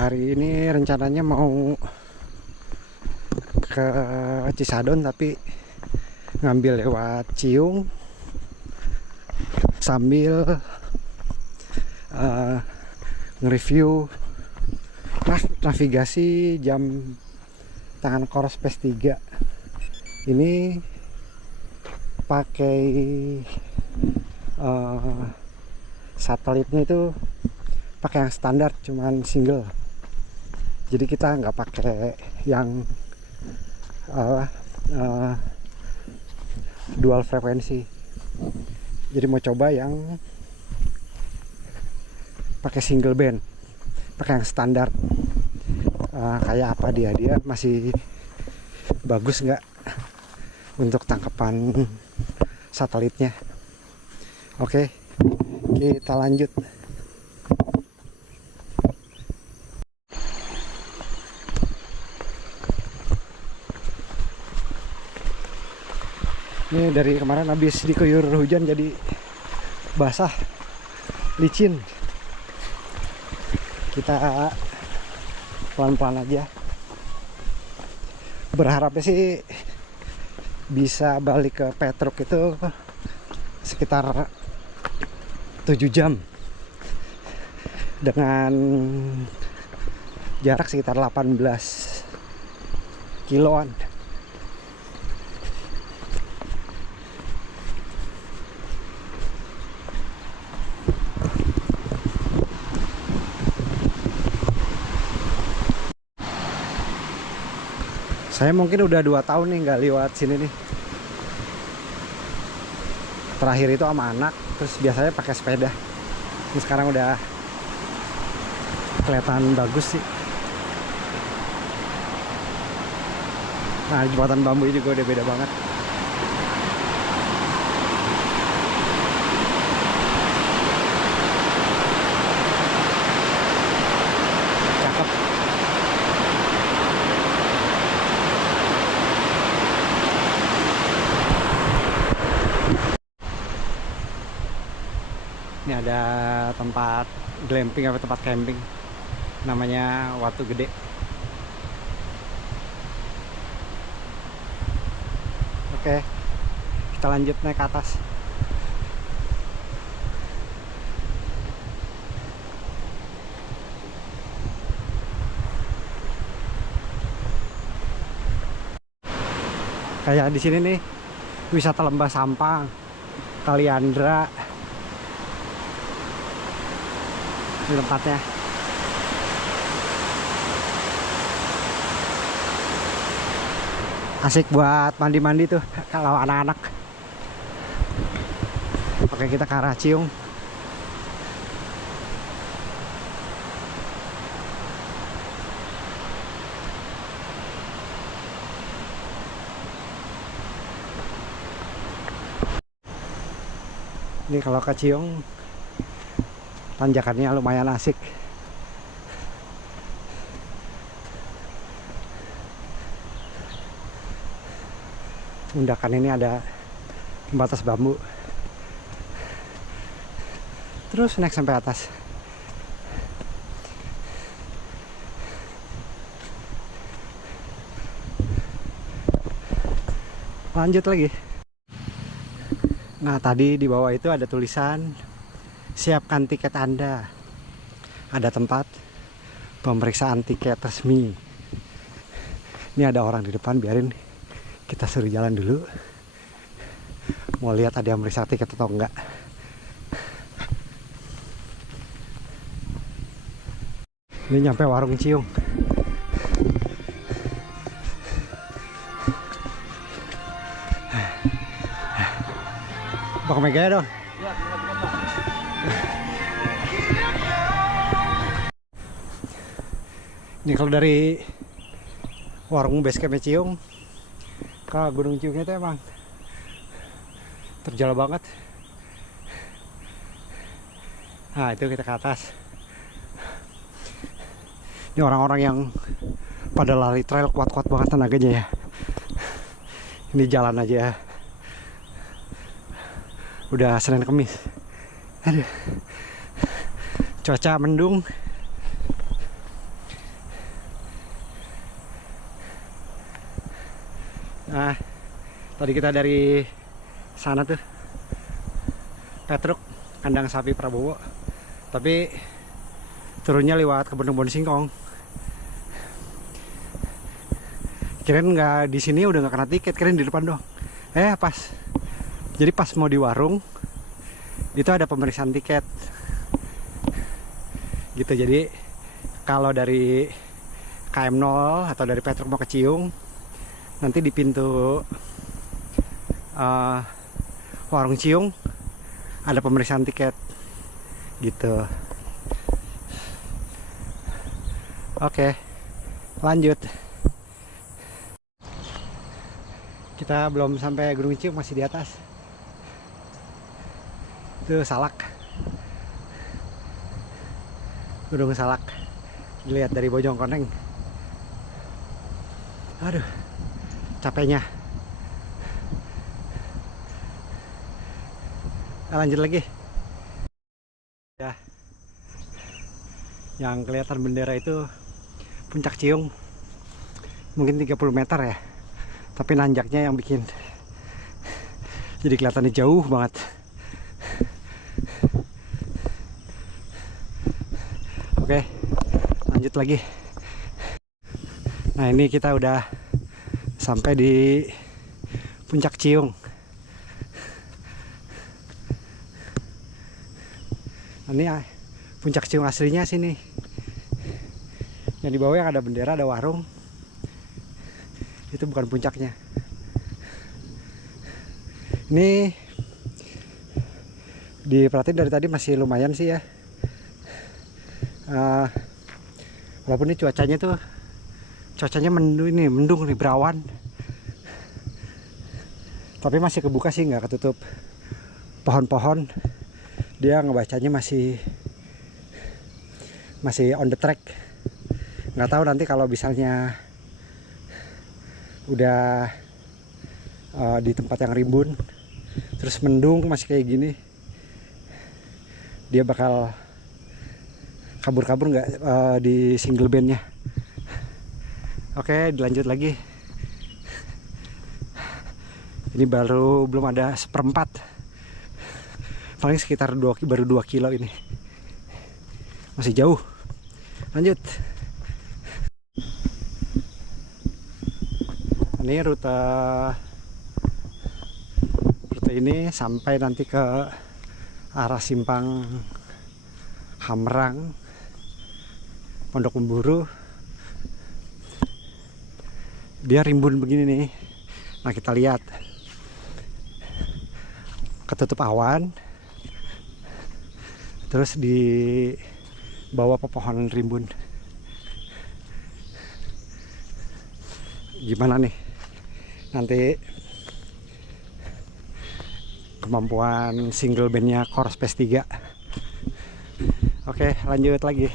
Hari ini rencananya mau ke Cisadon tapi ngambil lewat Ciung sambil nge-review navigasi jam tangan Coros Space 3. Ini pakai satelitnya itu pakai yang standar, cuman single. Jadi kita nggak pakai yang dual frekuensi. Jadi mau coba yang pakai single band, pakai yang standar. Kayak apa dia masih bagus nggak untuk tangkapan satelitnya. Oke, kita lanjut. Ini dari kemarin habis diguyur hujan jadi basah, licin. Kita pelan-pelan aja. Berharapnya sih bisa balik ke Petruk itu sekitar 7 jam dengan jarak sekitar 18 kiloan. Saya mungkin udah 2 tahun nih nggak lewat sini nih. Terakhir itu sama anak, terus biasanya pakai sepeda. Ini sekarang udah kelihatan bagus sih. Nah, jembatan bambu ini juga udah beda banget. Cakep. Ini ada tempat glamping atau tempat camping, namanya Watu Gede. Oke, kita lanjut naik ke atas. Kayak di sini nih, wisata Lembah Sampang, Kaliandra. Ini tempatnya. Asik buat mandi-mandi tuh kalau anak-anak. Oke, kita ke arah Ciung. Ini kalau ke Ciung tanjakannya lumayan asik. Undakan ini ada pembatas bambu. Terus naik sampai atas. Lanjut lagi. Nah, tadi di bawah itu ada tulisan siapkan tiket Anda. Ada tempat pemeriksaan tiket resmi. Ini ada orang di depan, biarin kita suruh jalan dulu. Mau lihat ada yang meriksa tiket atau enggak. Ini nyampe warung Ciung. Bak Mega dong. Ini kalau dari warung Basecamp Ciung ke Gunung Ciungnya itu emang terjal banget. Nah, itu kita ke atas. Ini orang-orang yang pada lari trail kuat-kuat banget tenaganya ya. Ini jalan aja udah Senin Kemis. Aduh, cuaca mendung. Nah, tadi kita dari sana tuh Petruk, kandang sapi Prabowo, tapi turunnya lewat kebun singkong. Kirain nggak di sini udah nggak kena tiket, kirain di depan dong. Pas, jadi pas mau di warung itu ada pemeriksaan tiket. Gitu, jadi kalau dari KM0 atau dari Petruk mau ke Ciung, nanti di pintu warung Ciung ada pemeriksaan tiket gitu. Oke, lanjut. Kita belum sampai Gunung Ciung, masih di atas. Itu Salak, Gunung Salak, dilihat dari Bojongkoneng. Aduh, capeknya. Lanjut lagi ya. Yang kelihatan bendera itu Puncak Ciung, mungkin 30 meter ya, tapi nanjaknya yang bikin jadi kelihatannya jauh banget. Oke, lanjut lagi. Nah, ini kita udah sampai di Puncak Ciung. Ini Puncak Ciung aslinya sini. Yang di bawah yang ada bendera, ada warung. Itu bukan puncaknya. Ini diperhatiin dari tadi masih lumayan sih ya. Walaupun ini cuacanya mendung nih, berawan. Tapi masih kebuka sih, nggak ketutup pohon-pohon. Dia ngebacanya masih on the track. Nggak tahu nanti kalau misalnya udah di tempat yang rimbun terus mendung masih kayak gini, dia bakal kabur-kabur nggak di single bandnya. Oke, dilanjut lagi. Ini belum ada seperempat, paling sekitar baru 2 kilo ini, masih jauh. Lanjut. Ini rute ini sampai nanti ke arah simpang Hamrang, Pondok Pemburu. Dia rimbun begini nih. Nah, kita lihat ketutup awan, terus di bawah pepohonan rimbun. Gimana nih nanti kemampuan single bandnya Core Space 3. Oke, lanjut lagi.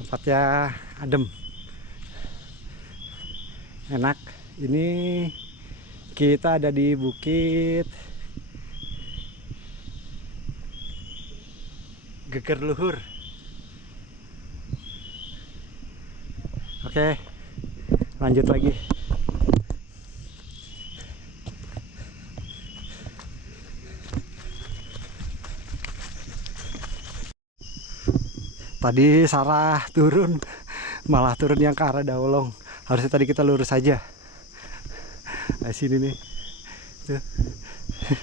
Tempatnya adem, enak. Ini kita ada di Bukit Geger Luhur. Oke, lanjut lagi. Tadi salah turun, malah turun yang ke arah Daulong. Harusnya tadi kita lurus aja. Nah, sini nih, tuh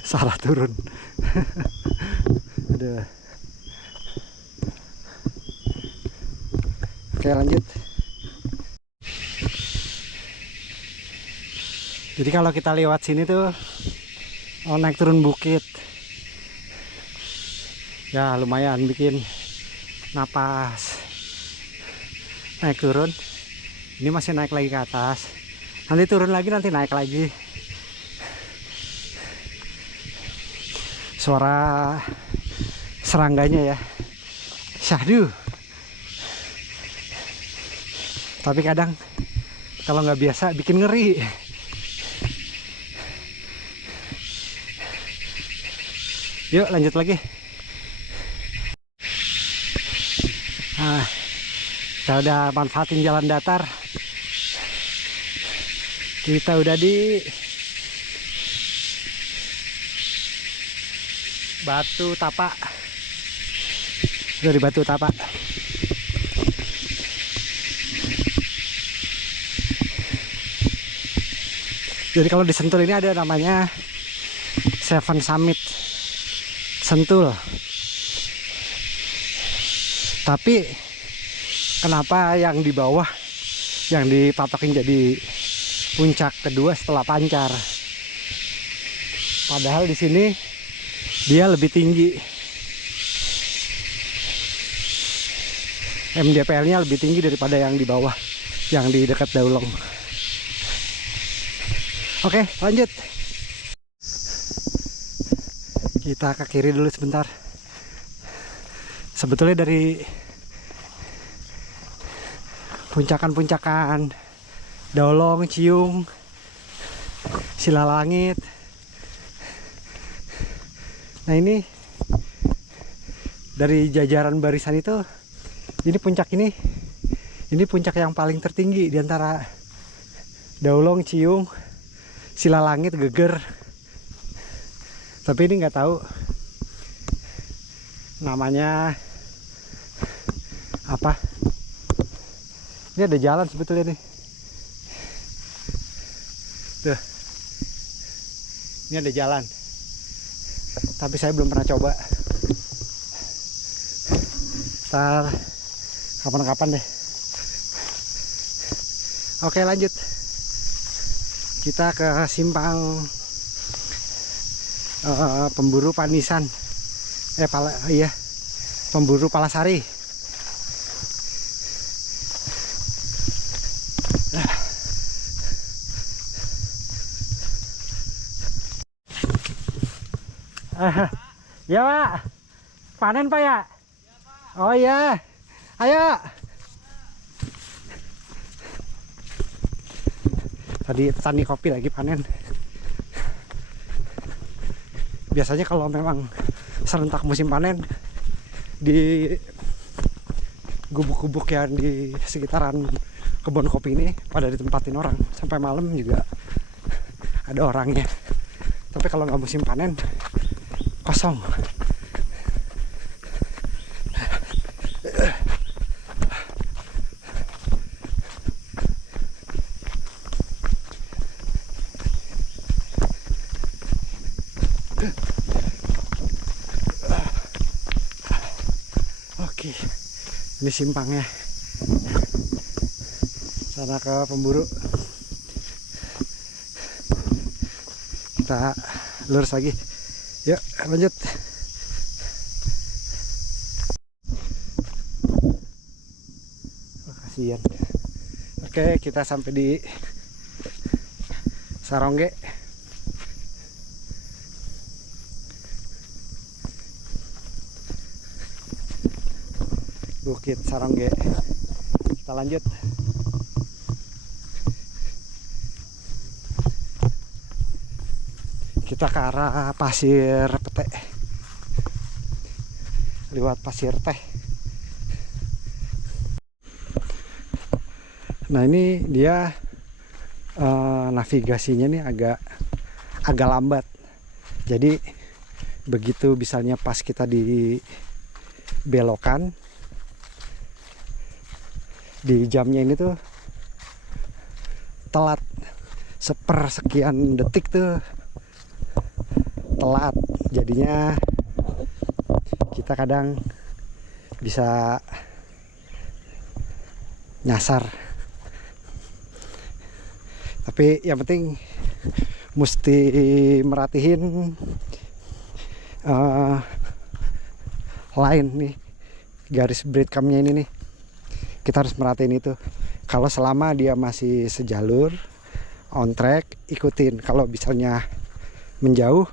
salah turun. Aduh. Oke, lanjut. Jadi kalau kita lewat sini tuh naik turun bukit, ya lumayan bikin napas. Naik turun, ini masih naik lagi ke atas, nanti turun lagi, nanti naik lagi. Suara serangganya ya, syahdu. Tapi kadang kalau nggak biasa bikin ngeri. Yuk, lanjut lagi. Nah, kita udah manfaatin jalan datar. Kita udah di Batu Tapak. Udah di Batu Tapak. Jadi kalau di Sentul ini ada namanya Seven Summit Sentul. Tapi kenapa yang di bawah yang dipatokin jadi puncak kedua setelah Pancar? Padahal di sini dia lebih tinggi. MDPL-nya lebih tinggi daripada yang di bawah, yang di dekat Daulong. Oke, lanjut. Kita ke kiri dulu sebentar. Sebetulnya dari puncakan-puncakan Daulong, Ciung, Silalangit. Nah ini dari jajaran barisan itu, ini puncak ini puncak yang paling tertinggi di antara Daulong, Ciung, Silalangit, Geger. Tapi ini nggak tahu namanya apa. Ini ada jalan sebetulnya nih. Tuh. Ini ada jalan. Tapi saya belum pernah coba. Ntar kapan-kapan deh. Oke, lanjut. Kita ke simpang pemburu Panisan. Iya. Pemburu Palasari. Ya Pak, panen Pak ya? Oh iya, ayo. Tadi petani kopi lagi panen. Biasanya kalau memang serentak musim panen, di gubuk-gubuk yang di sekitaran kebun kopi ini pada ditempatin orang. Sampai malam juga ada orangnya. Tapi kalau nggak musim panen, kosong. Oke, ini simpangnya. Sana ke pemburu. Kita lurus lagi. Yuk, lanjut. Kasihan. Oke, kita sampai di Sarongge. Bukit Sarongge. Kita lanjut. Kita ke arah Pasir Pete, lewat Pasir Teh. Nah ini dia navigasinya nih agak lambat. Jadi begitu misalnya pas kita di belokan, di jamnya ini tuh telat sepersekian detik tuh. Telat, jadinya kita kadang bisa nyasar. Tapi yang penting mesti merhatiin line nih, garis breadcrumbnya ini nih, kita harus merhatiin itu. Kalau selama dia masih sejalur on track, ikutin. Kalau misalnya menjauh,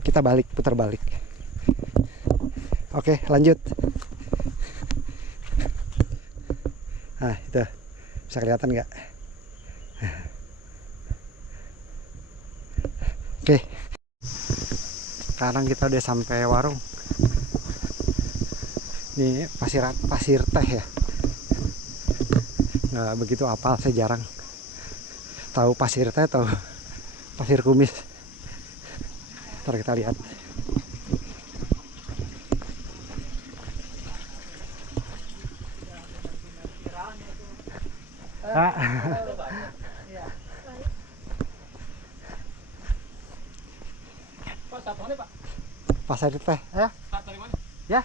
kita balik, putar balik. Oke, lanjut. Nah itu bisa kelihatan nggak? Oke, sekarang kita udah sampai warung. Ini pasir teh ya. Nggak begitu apal, saya jarang. Tahu pasir teh, tahu pasir kumis. Ntar kita lihat. Pasir teh, ya.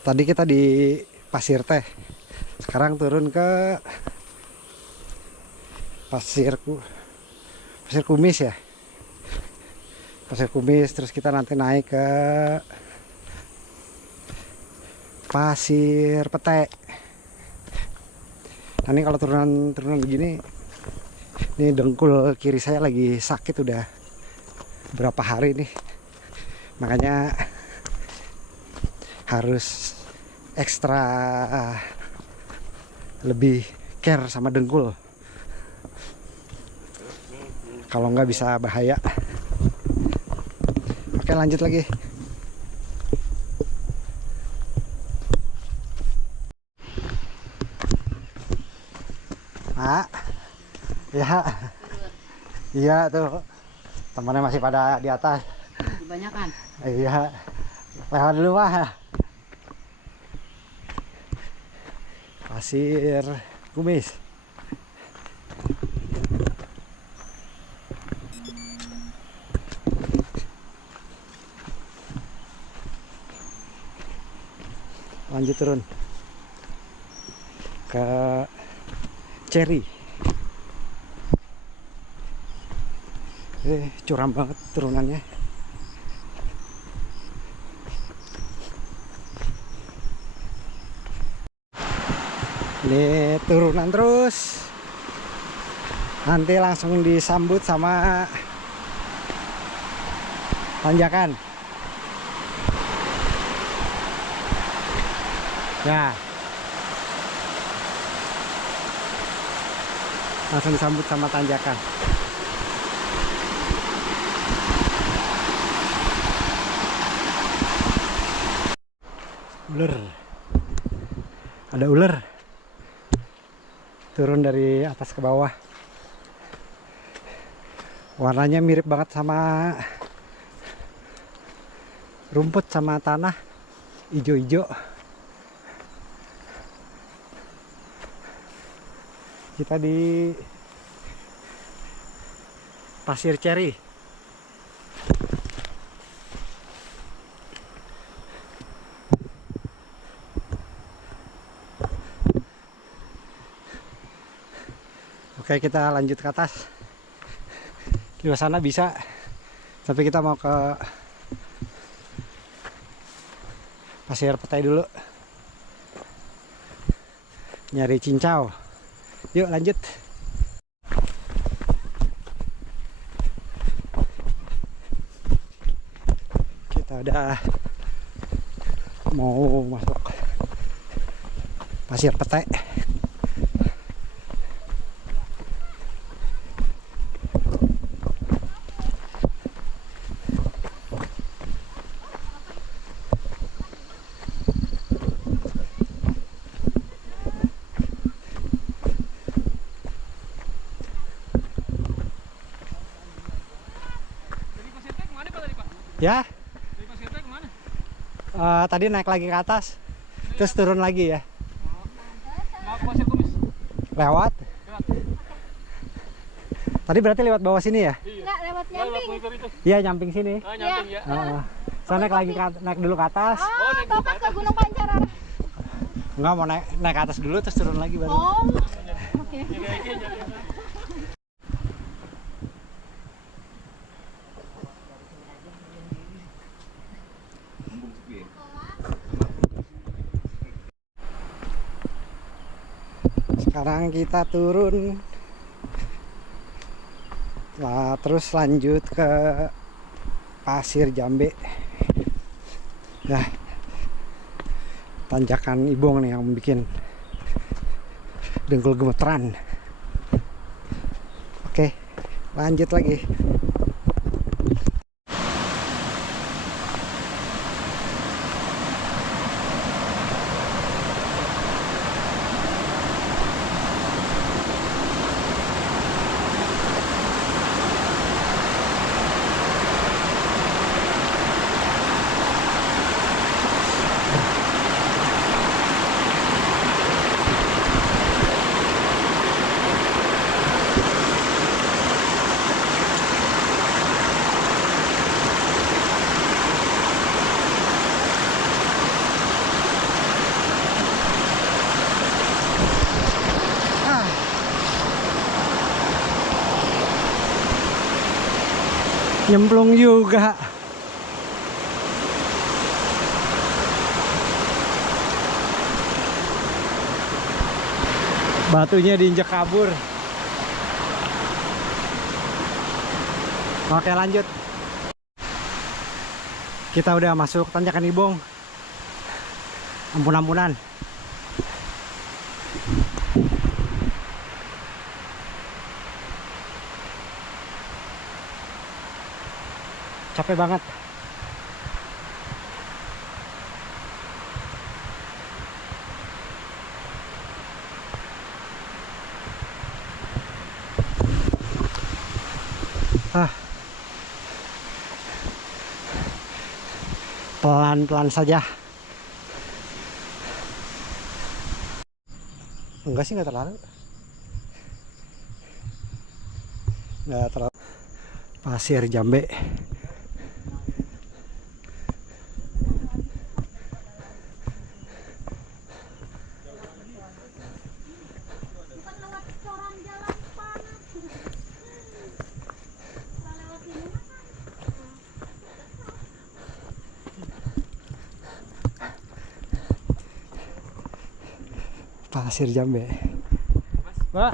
Tadi kita di pasir teh. Sekarang turun ke pasir kumis ya. Pasir kumis, terus kita nanti naik ke pasir pete. Nah, ini kalau turunan begini, ini dengkul kiri saya lagi sakit udah berapa hari nih, makanya harus ekstra lebih care sama dengkul, kalau nggak bisa bahaya. Oke, lanjut lagi. Ya, iya tuh temannya masih pada di atas. Kebanyakan. Iya, lewat dulu mah. Pasir kumis. Lanjut turun ke Cherry. Curam banget turunannya. Ini turunan terus, nanti langsung disambut sama tanjakan. Ya, langsung disambut sama tanjakan. Ular, ada ular turun dari atas ke bawah. Warnanya mirip banget sama rumput sama tanah, hijau-hijau. Kita di Pasir Cherry. Oke, kita lanjut ke atas. Di sana bisa, tapi kita mau ke Pasir Petai dulu, nyari cincau. Yuk lanjut. Kita udah mau masuk Pasir Petai. Ya, tadi naik lagi ke atas, terus turun lagi ya. Mau ke Pasir Kumis? Lewat. Tadi berarti lewat bawah sini ya? Enggak, lewat nyamping. Iya, nyamping sini. Oh, nyamping ya. Saya naik lagi naik dulu ke atas. Oh, Bapak ke Gunung Pancarara. Enggak, mau naik ke atas dulu terus turun lagi baru. Oh, oke. Sekarang kita turun, terus lanjut ke Pasir Jambe. Nah, tanjakan Ibong nih yang bikin dengkul gemeteran. Oke, lanjut lagi. Nyemplung juga. Batunya diinjak kabur. Oke, lanjut. Kita udah masuk tanjakan Ibong. Ampun-ampunan. Capek banget. Pelan-pelan saja. Enggak sih, nggak terlalu. Nggak terlalu. Pasir Jambe. Pasir Jambe. Mbak.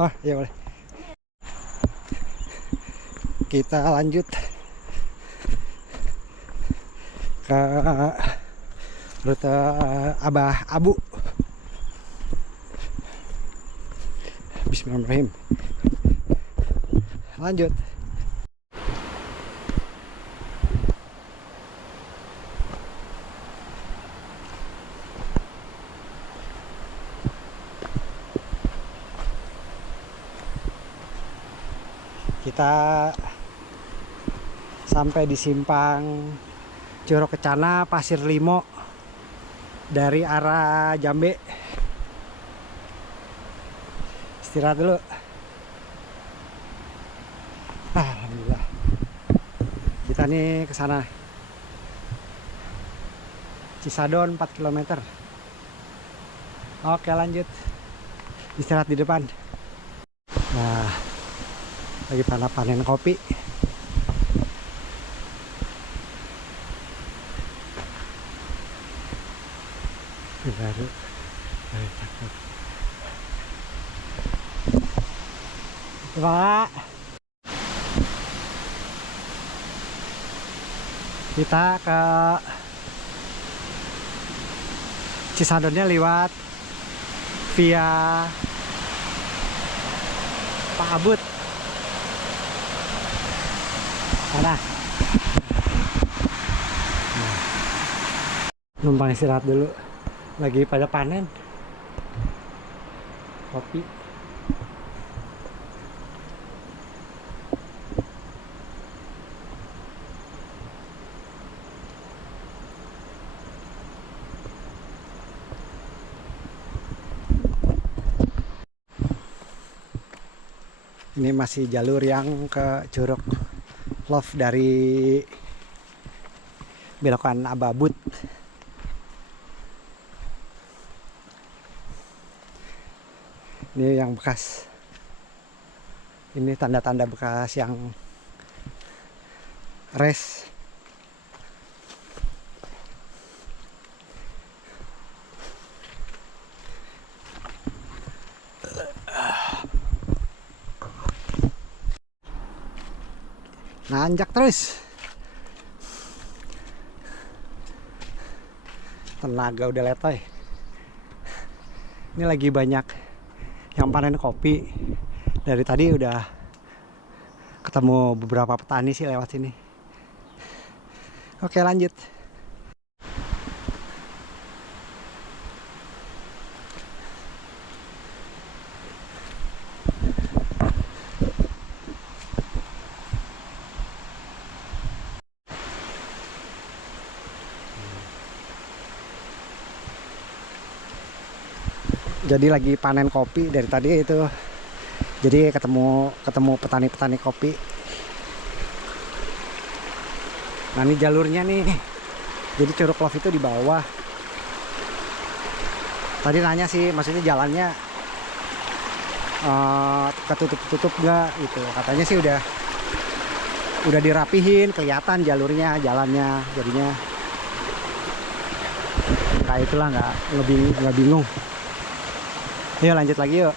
Oh, iya boleh. Kita lanjut ke rute Abah Abu. Bismillahirrahmanirrahim. Lanjut. Kita sampai di simpang Curug Kencana Pasir Limo dari arah Jambe. Istirahat dulu. Alhamdulillah. Kita nih ke sana. Cisadon 4 km. Oke, lanjut. Istirahat di depan. Nah, lagi panen kopi. Baru cakep. Pak, kita ke Cisadonnya lewat via Pak Abut. Mana? Numpang istirahat dulu. Lagi pada panen kopi. Ini masih jalur yang ke Curug Love dari belokan Ababut. Ini yang bekas. Ini tanda-tanda bekas yang res. Nanjak terus. Tenaga udah letoy. Ini lagi banyak yang panen kopi. Dari tadi udah ketemu beberapa petani sih lewat sini. Oke, lanjut. Jadi lagi panen kopi dari tadi itu. Jadi ketemu petani-petani kopi. Nah, ini jalurnya nih. Jadi Curug Love itu di bawah. Tadi nanya sih, maksudnya jalannya ketutup nggak gitu. Katanya sih udah dirapihin, kelihatan jalurnya, jalannya, jadinya kayak itulah, nggak bingung. Yuk lanjut lagi yuk.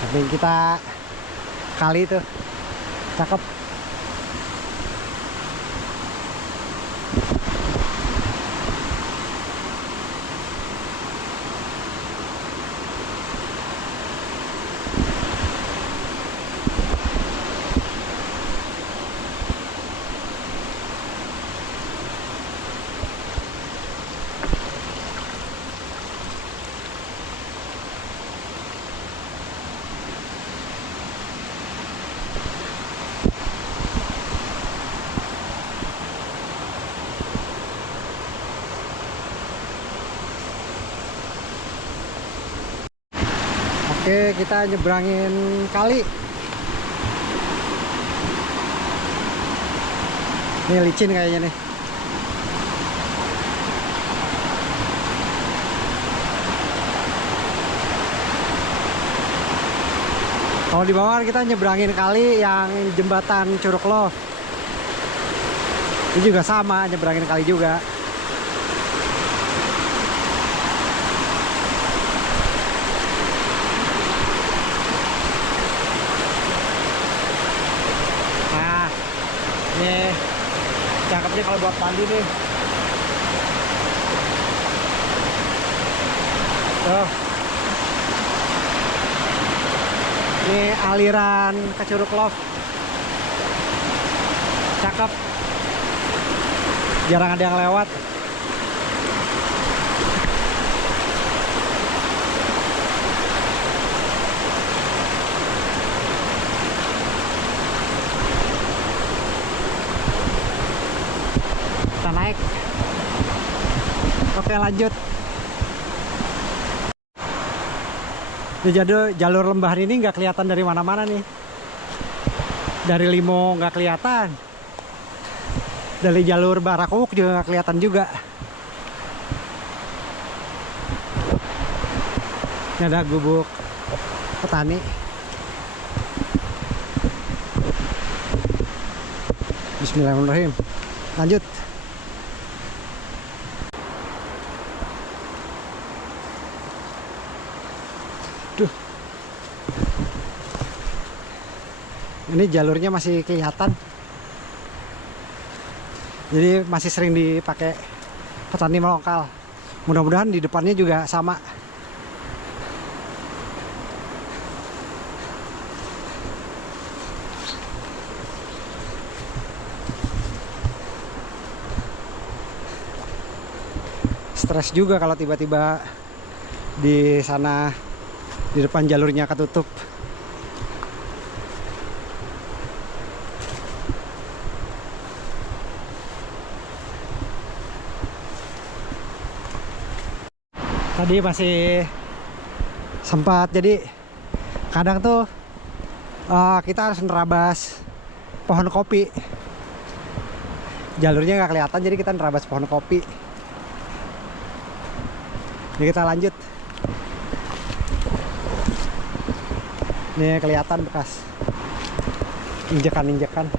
Samping kita kali tuh, cakep. Oke, kita nyebrangin kali. Ini licin kayaknya nih. Kalau di bawah kita nyebrangin kali yang jembatan Curug Love. Ini juga sama, nyebrangin kali juga. Nih, cakepnya kalau buat mandi nih. Tuh. Ini aliran ke Curug Love. Cakep. Jarang ada yang lewat. Naik. Oke, lanjut. Di jalur lembah ini nggak kelihatan dari mana-mana nih. Dari Limo nggak kelihatan. Dari jalur Barakuk juga nggak kelihatan juga. Ini ada gubuk petani. Bismillahirrahmanirrahim. Lanjut. Ini jalurnya masih kelihatan, jadi masih sering dipakai petani lokal. Mudah-mudahan di depannya juga sama. Stres juga kalau tiba-tiba di sana di depan jalurnya ketutup. Tadi masih sempat, jadi kadang tuh kita harus nerabas pohon kopi. Jalurnya nggak kelihatan, jadi kita nerabas pohon kopi. Ini kita lanjut. Ini kelihatan bekas injekan-injekan.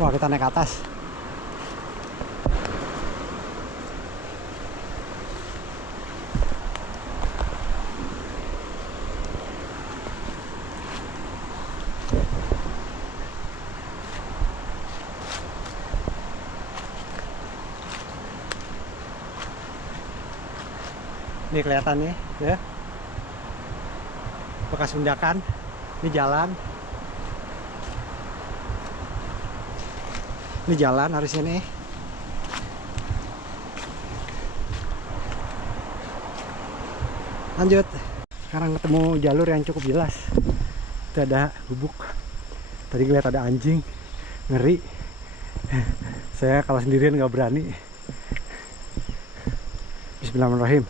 Wah, kita naik ke atas. Ini kelihatan nih, ya. Bekas hundakan. Ini jalan. Ini jalan harusnya nih. Lanjut. Sekarang ketemu jalur yang cukup jelas. Itu ada gubuk. Tadi lihat ada anjing. Ngeri. Saya kalau sendirian nggak berani. Bismillahirrahmanirrahim.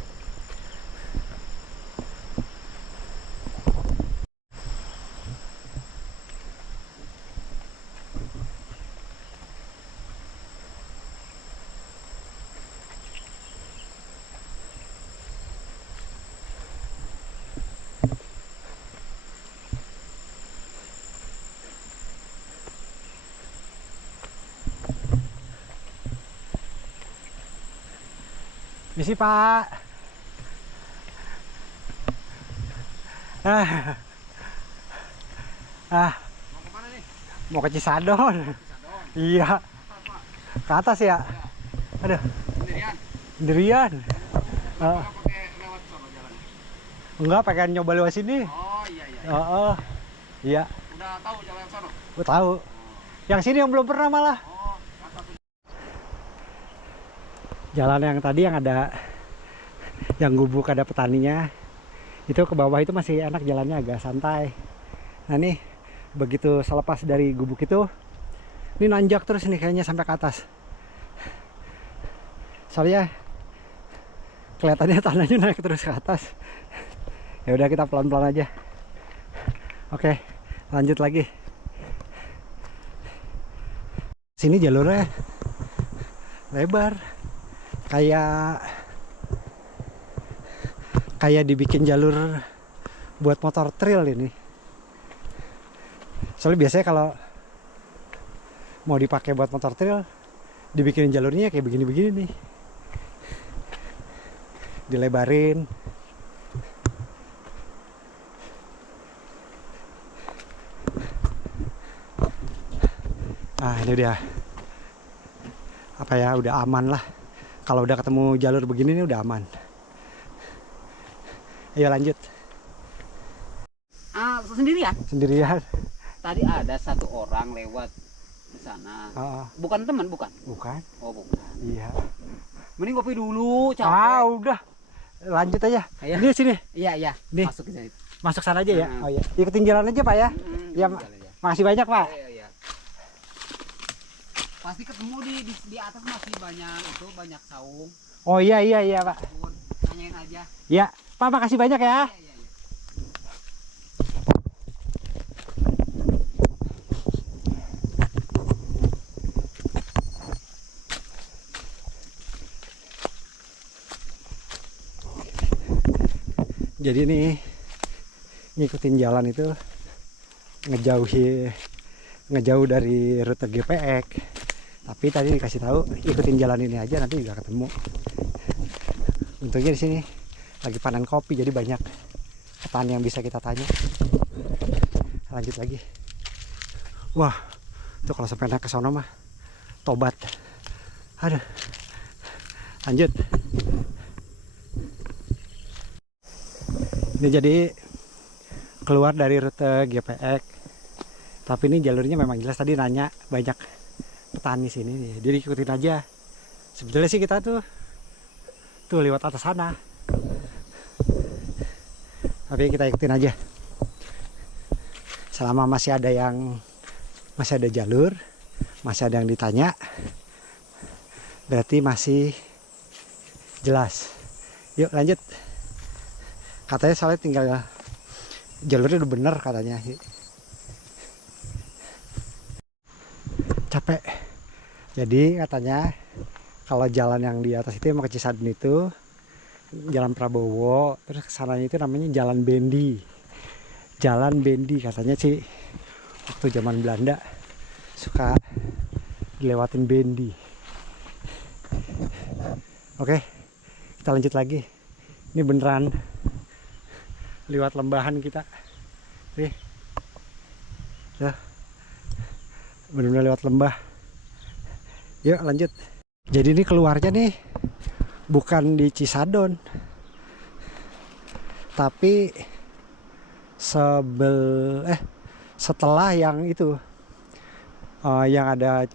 Misi Pak. Ah. Ah. Mau kemana nih? Mau ke Cisadon. Cisadon. Iya. Ke atas ya? Aduh, Sendirian? sendirian. Kenapa nggak pakai lewat sono jalannya? Enggak, pengen nyoba lewat sini. Oh iya iya. Oh, iya. Udah tahu jalan sono? Gue tahu. Yang sini yang belum pernah malah. Oh, atas. Jalan yang tadi yang ada yang gubuk ada petaninya. Itu ke bawah itu masih enak, jalannya agak santai. Nah nih, begitu selepas dari gubuk itu, ini nanjak terus nih kayaknya sampai ke atas. Soalnya kelihatannya tanahnya naik terus ke atas. Ya udah, kita pelan-pelan aja. Oke, lanjut lagi. Sini jalurnya lebar, kayak dibikin jalur buat motor trail ini. Soalnya biasanya kalau mau dipakai buat motor trail, dibikinin jalurnya kayak begini-begini nih, dilebarin. Ah, ini dia. Apa ya, udah aman lah. Kalau udah ketemu jalur begini nih udah aman. Ayo lanjut. Ah, sendirian? Sendirian. Tadi ada satu orang lewat di sana. Bukan teman, bukan? Bukan. Oh, bukan. Iya. Mending kopi dulu, capek. Ah, udah. Lanjut aja. Iya. Ini sini. Iya, iya. Nih. Masuk ke sini. Masuk sana aja ya. Hmm. Oh iya. Ikutin jalan aja, Pak ya. Ya, jalan aja. makasih banyak, Pak. Iya, iya. Pasti ketemu di atas masih banyak saung. Oh iya, Pak. Tanyain aja. Ya, Pak, makasih banyak ya. Iya, iya, iya. Jadi nih ngikutin jalan itu ngejauh dari rute GPX. Tapi tadi dikasih tahu ikutin jalan ini aja, nanti juga ketemu. Untungnya di sini lagi panen kopi, jadi banyak petani yang bisa kita tanya. Lanjut lagi. Wah, tuh kalau sampai naik ke sono mah tobat. Aduh. Lanjut. Ini jadi keluar dari rute GPX, tapi ini jalurnya memang jelas. Tadi nanya banyak petani sini nih, jadi ikutin aja. Sebetulnya sih kita tuh lewat atas sana, tapi kita ikutin aja. Selama masih ada jalur, masih ada yang ditanya, berarti masih jelas. Yuk lanjut. Katanya soalnya tinggal jalurnya udah bener katanya. Capek. Jadi katanya kalau jalan yang di atas itu yang mau ke Cisadon itu Jalan Prabowo, terus kesananya itu namanya Jalan Bendi. Jalan Bendi katanya sih waktu zaman Belanda suka dilewatin Bendi. Oke, kita lanjut lagi. Ini beneran lewat lembahan kita. Nih. Tuh. Bener-bener lewat lembah. Yuk lanjut. Jadi ini keluarnya nih bukan di Cisadon, tapi setelah yang itu, yang ada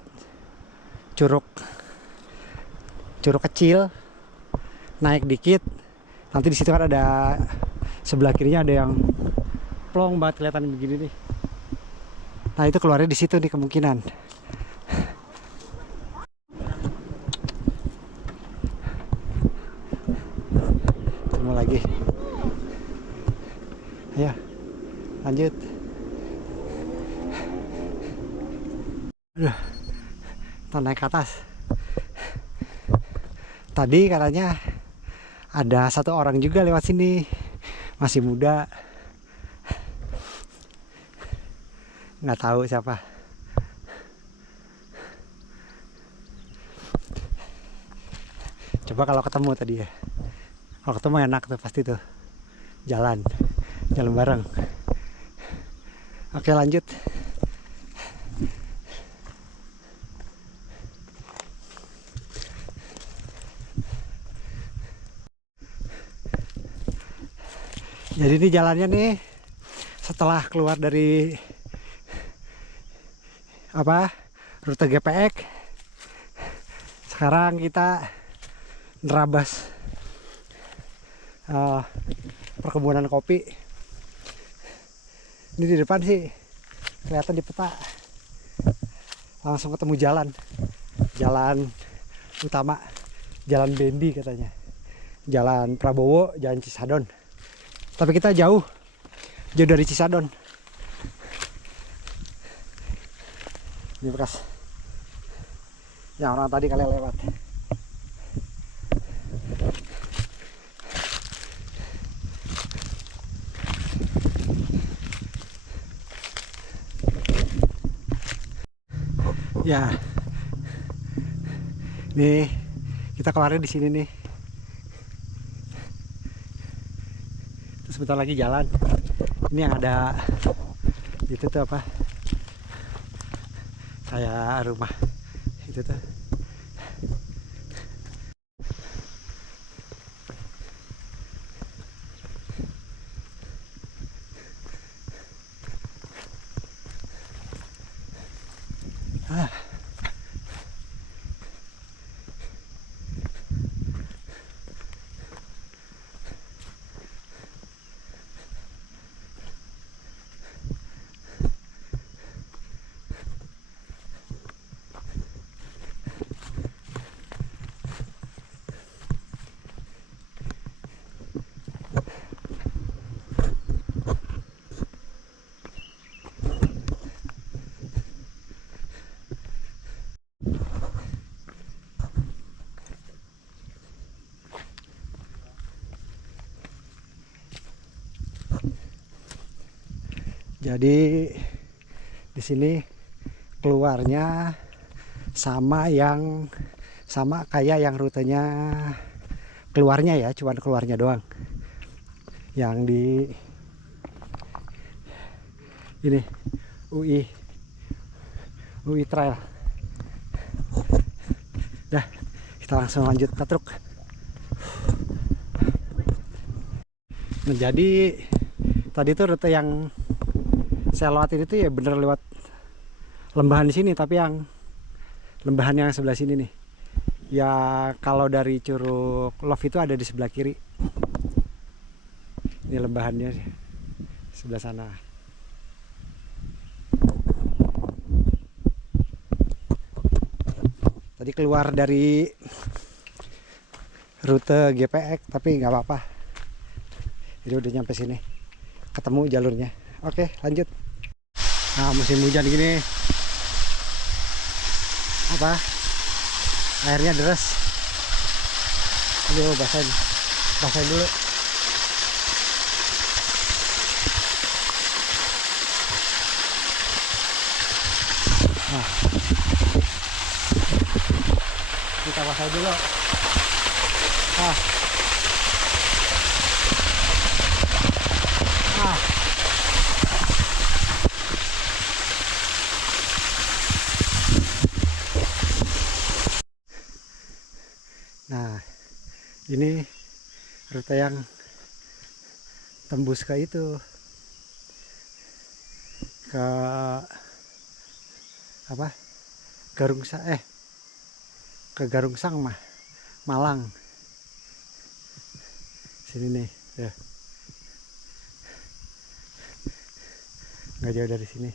curug kecil, naik dikit. Nanti di situ kan ada sebelah kirinya ada yang plong banget kelihatan begini nih. Nah itu keluarnya di situ nih kemungkinan. Ketemu lagi. Ayo lanjut. Aduh, kita naik ke atas. Tadi katanya ada satu orang juga lewat sini, masih muda, nggak tahu siapa. Coba Coba kalau ketemu tadi ya. Kalau ketemu enak tuh pasti tuh. Jalan bareng. Oke, lanjut. Jadi ini jalannya nih setelah keluar dari rute GPX. Sekarang kita nerabas perkebunan kopi. Ini di depan sih kelihatan di peta, langsung ketemu jalan utama, jalan Bendi katanya, jalan Prabowo, jalan Cisadon. Tapi kita jauh dari Cisadon. Ini bekas yang orang tadi kalian lewat. Ya, nih kita keluarnya di sini nih. Terus sebentar lagi jalan. Ini yang ada itu tuh apa? Kayak rumah itu tuh. Jadi di sini keluarnya sama kayak yang rutenya keluarnya ya, cuman keluarnya doang. Yang di ini UI Trail. Dah, kita langsung lanjut ke truk. Nah, jadi tadi tuh rute yang saya lewatin itu ya bener lewat lembahan sini, tapi yang lembahan yang sebelah sini nih. Ya kalau dari Curug Love itu ada di sebelah kiri. Ini lembahannya sebelah sana. Tadi keluar dari rute GPX tapi nggak apa-apa. Jadi udah nyampe sini, ketemu jalurnya. Oke, lanjut. Nah, musim hujan gini airnya deras. Aduh, basahin dulu. Nah, kita basahin dulu. Nah, ini rute yang tembus ke itu, ke Garungsang Malang. Sini nih, ya. Nggak jauh dari sini.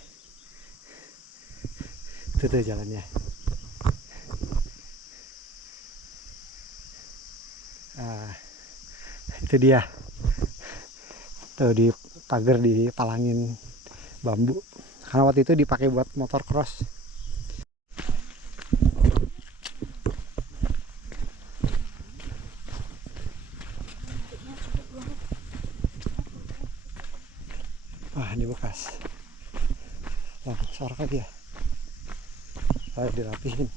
Itu tuh jalannya. Itu dia tuh, di pagar dipalangin bambu karena waktu itu dipakai buat motor cross. Wah, ini bekas sorak lagi ya. Dirapihin.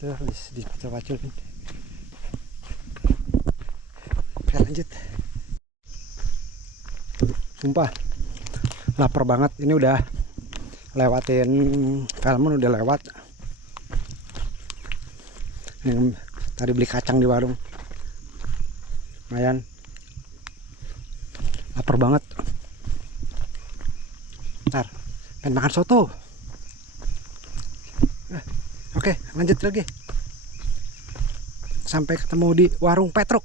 Tuh di pacul-paculin. Oke lanjut. Sumpah lapar banget. Ini udah lewatin Velmon, udah lewat. Yang tadi beli kacang di warung. Lumayan. Lapar banget. Ntar pengen makan soto. Oke lanjut lagi. Sampai ketemu di warung Petruk.